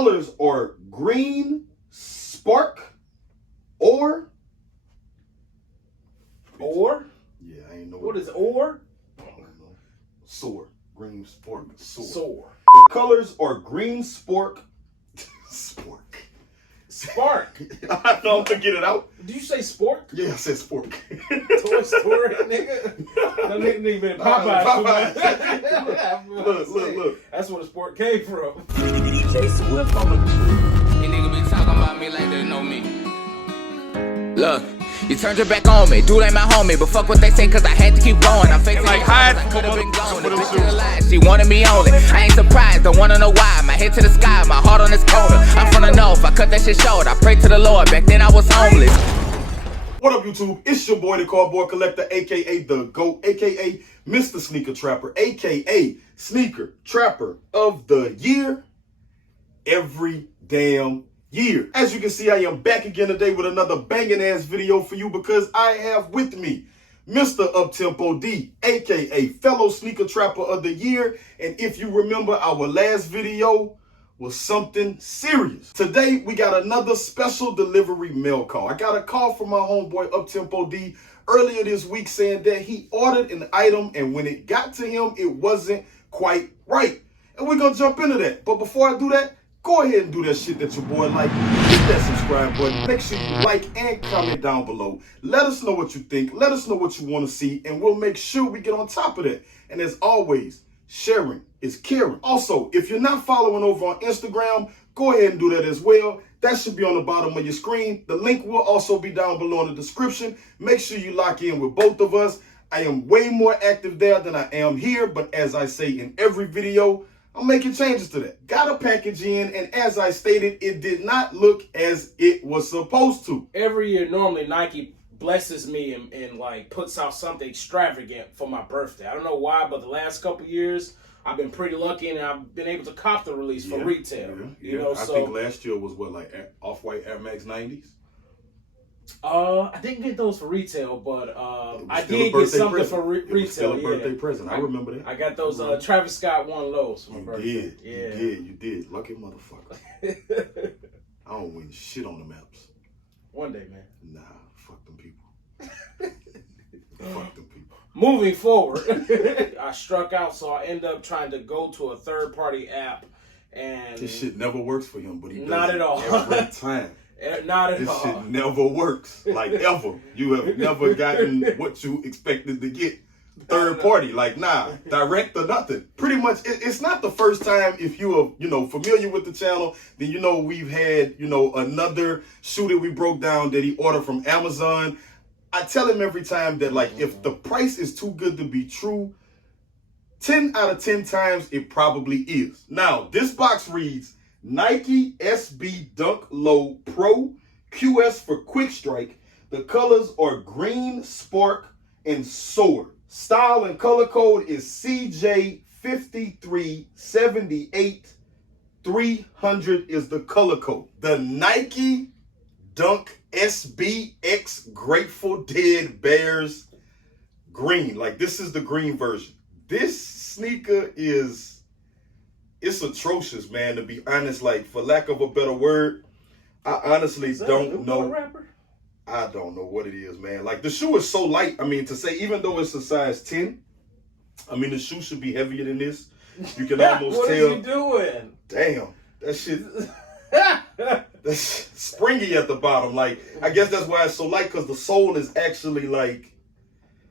colors are green, spark, or? Yeah, I ain't know. What is or? I don't know. Soar. Green, spark, soar. Soar. The colors are green, spark. Spork. Spark. I know I'm gonna get it out. Did you say spork? Yeah, I said spork. Toy Story, nigga. That nigga been Popeye. Look. That's where the sport came from. DJ Swift on the You nigga be talking about me like they know me. Look, you turned your back on me. Dude ain't my homie, but fuck what they say, cause I had to keep going. I'm facing like it hide I could've been gone. with The them bitch shoes. is alive. She wanted me only. I ain't surprised, don't wanna know why. My head to the sky, my heart on this corner. I'm from the north, I cut that shit short. I prayed to the Lord, back then I was homeless. What up, YouTube? It's your boy, the Cardboard Collector, aka The GOAT, aka Mr. Sneaker Trapper, aka Sneaker Trapper of the Year, every damn year. As you can see, I am back again today with another banging ass video for you because I have with me Mr. Uptempo D, aka fellow Sneaker Trapper of the Year. And if you remember, our last video was something serious. Today, we got another special delivery mail call. I got a call from my homeboy Uptempo D earlier this week saying that he ordered an item and when it got to him, it wasn't quite right. And we're gonna jump into that. But before I do that, go ahead and do that shit that your boy like. Hit that subscribe button. Make sure you like and comment down below. Let us know what you think. Let us know what you want to see. And we'll make sure we get on top of that. And as always, sharing is caring. Also, if you're not following over on Instagram, go ahead and do that as well. That should be on the bottom of your screen. The link will also be down below in the description. Make sure you lock in with both of us. I am way more active there than I am here, but as I say in every video, I'm making changes to that. Got a package in, and as I stated, it did not look as it was supposed to. Every year, normally Nike blesses me and like puts out something extravagant for my birthday. I don't know why, but the last couple years I've been pretty lucky and I've been able to cop the release for retail. Yeah. You know, I think last year was what, like Off-White Air Max 90s? I didn't get those for retail, but I Still a did get birthday something present. for It was retail. still a birthday present. I remember that. I got those Travis Scott One Lows for my birthday. You did. Lucky motherfucker. I don't win shit on the maps. One day, man. Nah, fuck them people. Fuck them people. Moving forward, I struck out, so I end up trying to go to a third-party app, and This shit never works for him, but he does Not it at all. every time. Not at This all. shit never works, like ever. You have never gotten what you expected to get. Third party, like nah, direct or nothing. Pretty much, it's not the first time. If you are, familiar with the channel, then we've had, another shoe that we broke down that he ordered from Amazon. I tell him every time that like if the price is too good to be true, 10 out of 10 times it probably is. Now this box reads Nike SB Dunk Low Pro QS for Quick Strike. The colors are green, spark, and soar. Style and color code is CJ5378. 300 is the color code. The Nike Dunk SBX Grateful Dead Bears green. Like this is the green version. This sneaker it's atrocious, man, to be honest. Like, for lack of a better word, I honestly don't know. I don't know what it is, man. Like, the shoe is so light. I mean, to say, even though it's a size 10, I mean, the shoe should be heavier than this. You can almost what tell. What is he doing? Damn, that shit. That's springy at the bottom. Like, I guess that's why it's so light, because the sole is actually like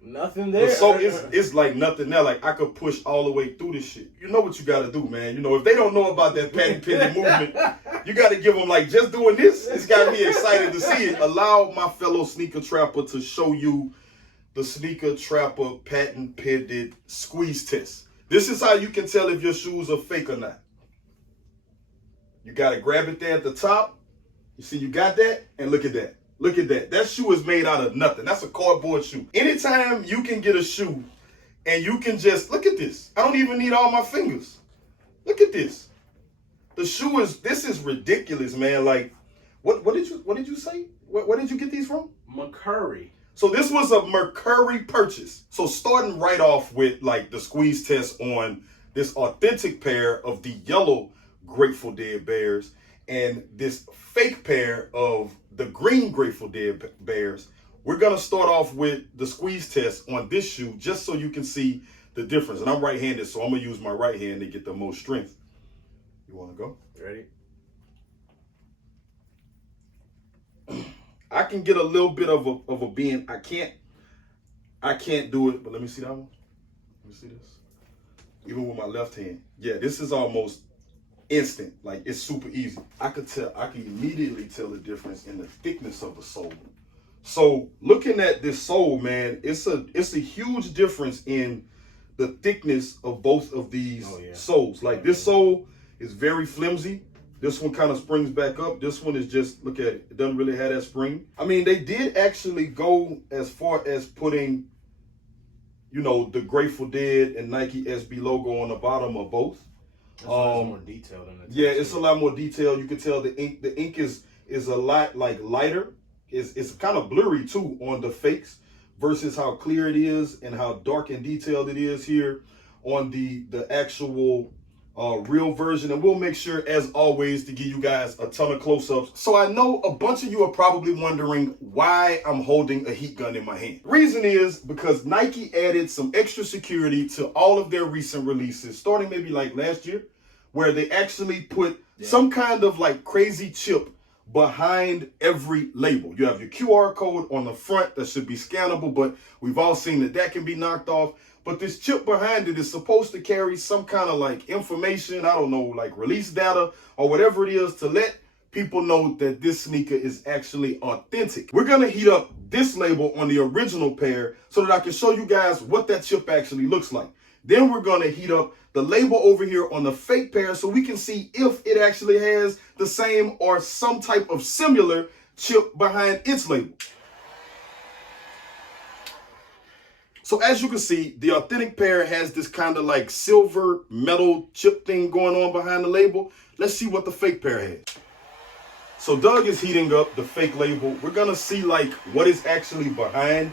nothing there. The sole it's like nothing there. Like, I could push all the way through this shit. You know what you gotta do, man. If they don't know about that patent pending movement, you gotta give them like just doing this. It's got me excited to see it. Allow my fellow sneaker trapper to show you the Sneaker Trapper patent pending squeeze test. This is how you can tell if your shoes are fake or not. You gotta grab it there at the top. You see, you got that, and look at that. Look at that. That shoe is made out of nothing. That's a cardboard shoe. Anytime you can get a shoe and you can just, look at this. I don't even need all my fingers. Look at this. The shoe this is ridiculous, man. Like, what did you say? Where did you get these from? Mercari. So this was a Mercari purchase. So starting right off with like the squeeze test on this authentic pair of the yellow Grateful Dead bears and this fake pair of the green Grateful Dead bears. We're going to start off with the squeeze test on this shoe just so you can see the difference. And I'm right-handed, so I'm going to use my right hand to get the most strength. You want to go? Ready? I can get a little bit of a bend. I can't do it, but let me see that one. Let me see this. Even with my left hand. Yeah, this is almost instant. Like, it's super easy. I can immediately tell the difference in the thickness of the sole. So looking at this sole, man, it's a huge difference in the thickness of both of these soles. Like, this sole is very flimsy. This one kind of springs back up. This one is just, look at it. It doesn't really have that spring. I mean, they did actually go as far as putting, you know, the Grateful Dead and Nike SB logo on the bottom of both. That's more detailed in it. Yeah, it's a lot more detailed. You can tell the ink is a lot like lighter. It's kind of blurry too on the fakes versus how clear it is and how dark and detailed it is here on the actual real version. And we'll make sure, as always, to give you guys a ton of close-ups. So I know a bunch of you are probably wondering why I'm holding a heat gun in my hand. Reason is because Nike added some extra security to all of their recent releases, starting maybe like last year, where they actually put some kind of like crazy chip behind every label. You have your QR code on the front that should be scannable, but we've all seen that can be knocked off. But this chip behind it is supposed to carry some kind of like information, I don't know, like release data or whatever it is to let people know that this sneaker is actually authentic. We're gonna heat up this label on the original pair so that I can show you guys what that chip actually looks like. Then we're gonna heat up the label over here on the fake pair so we can see if it actually has the same or some type of similar chip behind its label. So as you can see, the authentic pair has this kind of like silver metal chip thing going on behind the label. Let's see what the fake pair has. So Doug is heating up the fake label. We're gonna see like what is actually behind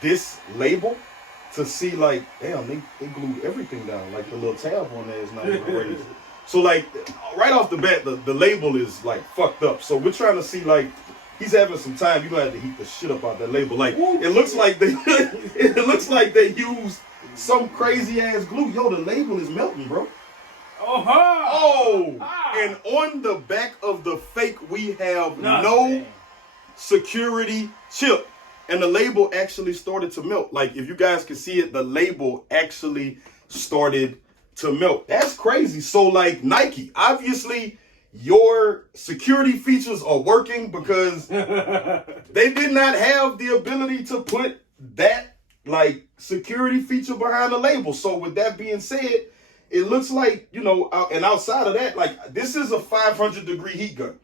this label to see like, damn, they glued everything down. Like the little tab on there is not even raised. So like right off the bat, the label is like fucked up. So we're trying to see like, he's having some time. You're gonna have to heat the shit up out that label. Like it looks like they used some crazy ass glue. Yo, the label is melting, bro. And on the back of the fake, we have no security chip. And the label actually started to melt. Like if you guys can see it, the label actually started to melt. That's crazy. So like Nike, obviously your security features are working because they did not have the ability to put that like security feature behind the label. So with that being said, it looks like, you know, and outside of that, like this is a 500-degree heat gun.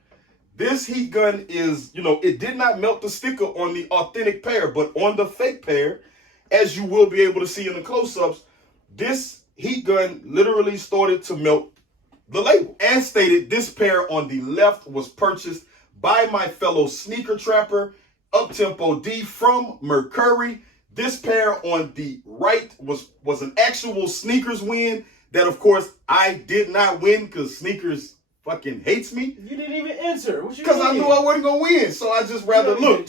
This heat gun is, you know, it did not melt the sticker on the authentic pair, but on the fake pair, as you will be able to see in the close-ups, this heat gun literally started to melt the label. As stated, this pair on the left was purchased by my fellow sneaker trapper, Uptempo D from Mercari. This pair on the right was an actual sneakers win that, of course, I did not win because sneakers fucking hates me. You didn't even enter. Because I knew I wasn't going to win. So I just rather look,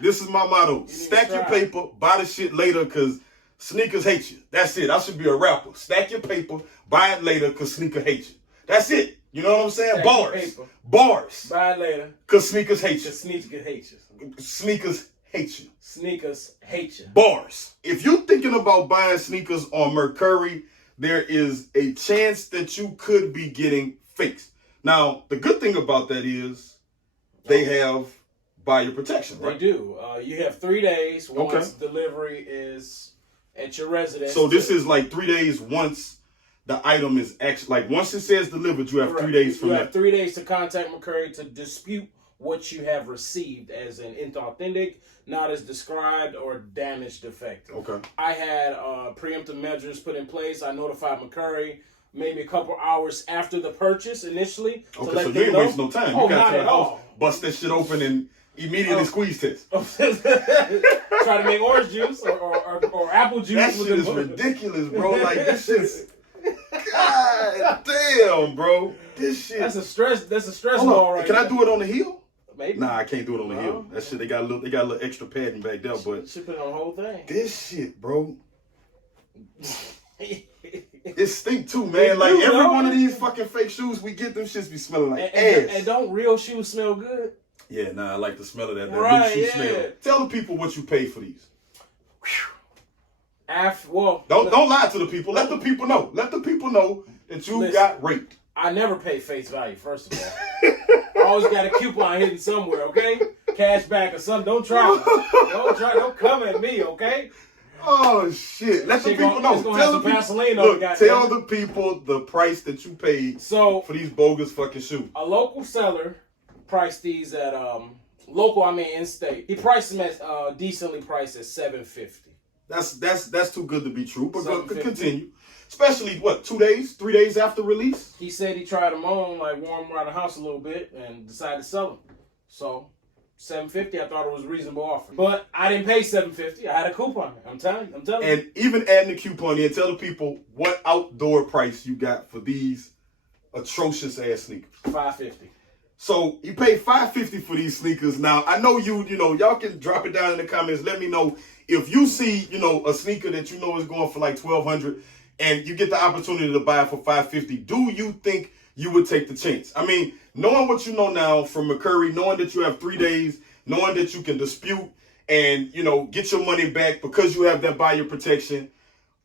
this is my motto. Stack your paper, buy the shit later because sneakers hate you. That's it. I should be a rapper. Stack your paper, buy it later because sneaker hates you. That's it. You know what I'm saying? Bars. Bars. Buy it later. Because sneakers hate you. Sneakers hate you. Sneakers hate you. Sneakers hate you. Bars. If you're thinking about buying sneakers on Mercari, there is a chance that you could be getting fakes. Now, the good thing about that is they have buyer protection, right? They do. You have 3 days once delivery is at your residence. So this is like 3 days once the item is actually, like once it says delivered, you have 3 days from that. You have 3 days to contact Mercari to dispute what you have received as an inauthentic, not as described, or damaged defective. Okay. I had preemptive measures put in place. I notified Mercari maybe a couple hours after the purchase initially. Okay, so you ain't wasting no time. You not at all. Bust that shit open and immediately squeeze test. Try to make orange juice or apple juice. That shit is ridiculous, bro. Like, this shit's... God God damn, bro. This shit. That's a stress Hold ball on. right Can there. I do it on the heel? Maybe. Nah, I can't do it on the heel. That shit, they got a little extra padding back there, but should put it on the whole thing. this shit, bro. It stink too, man. Like every one of these fucking fake shoes we get, them shits be smelling like ass. And don't real shoes smell good? Yeah, nah, I like the smell of that Right, new shoe yeah. smell. Tell the people what you paid for these. Don't lie to the people. Let the people know. Let the people know that you got raped. I never pay face value, first of all. I always got a coupon hidden somewhere, okay? Cash back or something. Don't try it. Don't come at me, okay? Oh shit! Let the people know. Tell the people the price that you paid for these bogus fucking shoes. A local seller priced these at local. I mean in state. He priced them at decently priced at $750. That's too good to be true. But continue. Especially 3 days after release. He said he tried them on, like warm around the house a little bit, and decided to sell them. So $750, I thought it was a reasonable offer. But I didn't pay $750. I had a coupon. I'm telling you. And even adding the coupon in, tell the people what outdoor price you got for these atrocious ass sneakers. $550. So you paid $550 for these sneakers. Now I know y'all can drop it down in the comments. Let me know if you see a sneaker that you know is going for like $1,200 and you get the opportunity to buy it for $550. Do you think you would take the chance? I mean, knowing what you know now from Mercari, knowing that you have 3 days, knowing that you can dispute and, get your money back because you have that buyer protection,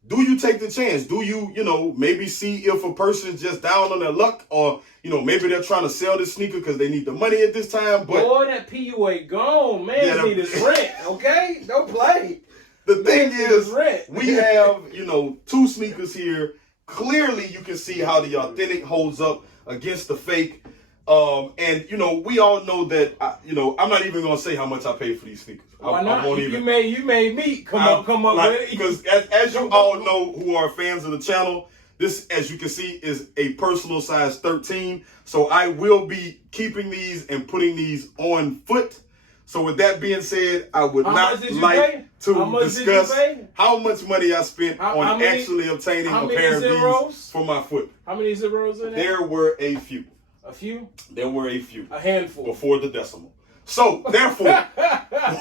do you take the chance? Do you, maybe see if a person's just down on their luck or, maybe they're trying to sell this sneaker because they need the money at this time? But boy, that PUA gone. Man, need his rent, okay? Don't play. The thing is, we have, 2 sneakers here. Clearly, you can see how the authentic holds up against the fake. And we all know that, I'm not even going to say how much I paid for these sneakers. Why not? You made me come up with it. Because as you all know who are fans of the channel, this, as you can see, is a personal size 13. So I will be keeping these and putting these on foot. So with that being said, I would not like to discuss how much money I spent on actually obtaining a pair of these for my foot. How many zeros in there? There were a few. A few? There were a few. A handful. Before the decimal. So, therefore,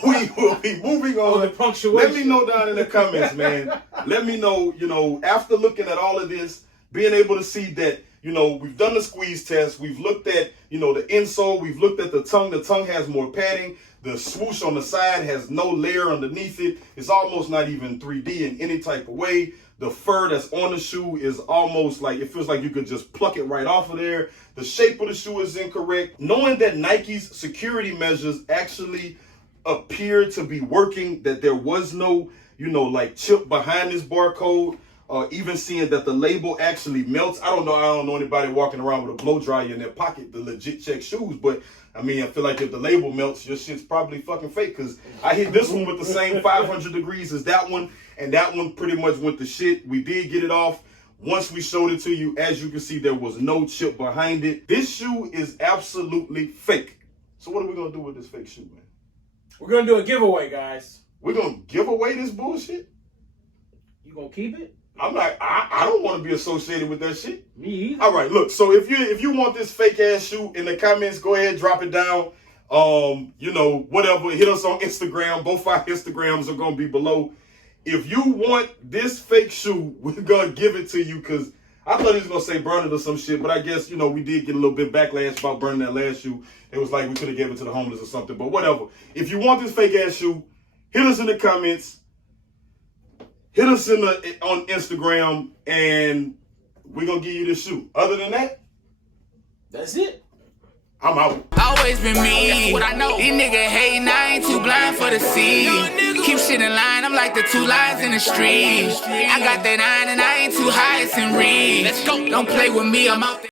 we will be moving on. The punctuation. Let me know down in the comments, man. Let me know, after looking at all of this, being able to see that, we've done the squeeze test. We've looked at, the insole. We've looked at the tongue. The tongue has more padding. The swoosh on the side has no layer underneath it. It's almost not even 3D in any type of way. The fur that's on the shoe is almost like, it feels like you could just pluck it right off of there. The shape of the shoe is incorrect. Knowing that Nike's security measures actually appear to be working, that there was no, like chip behind this barcode, even seeing that the label actually melts. I don't know anybody walking around with a blow dryer in their pocket to legit check shoes, but I mean, I feel like if the label melts, your shit's probably fucking fake, because I hit this one with the same 500 degrees as that one, and that one pretty much went to shit. We did get it off. Once we showed it to you, as you can see, there was no chip behind it. This shoe is absolutely fake. So what are we going to do with this fake shoe, man? We're going to do a giveaway, guys. We're going to give away this bullshit? You going to keep it? I'm like, I don't want to be associated with that shit. Me either. All right, look. So if you want this fake ass shoe, in the comments, go ahead, drop it down. Whatever. Hit us on Instagram. Both our Instagrams are gonna be below. If you want this fake shoe, we're gonna give it to you, because I thought he was gonna say burn it or some shit, but I guess we did get a little bit backlash about burning that last shoe. It was like we could have given it to the homeless or something. But whatever. If you want this fake ass shoe, hit us in the comments. Hit us on Instagram, and we're going to give you this shoe. Other than that, that's it. I'm out. Always been me. What I know. These niggas hating, I ain't too blind for the sea. Keep shit in line, I'm like the 2 lines in the street. I got that 9 and I ain't too high, it's in reach. Let's go. Don't play with me, I'm out there.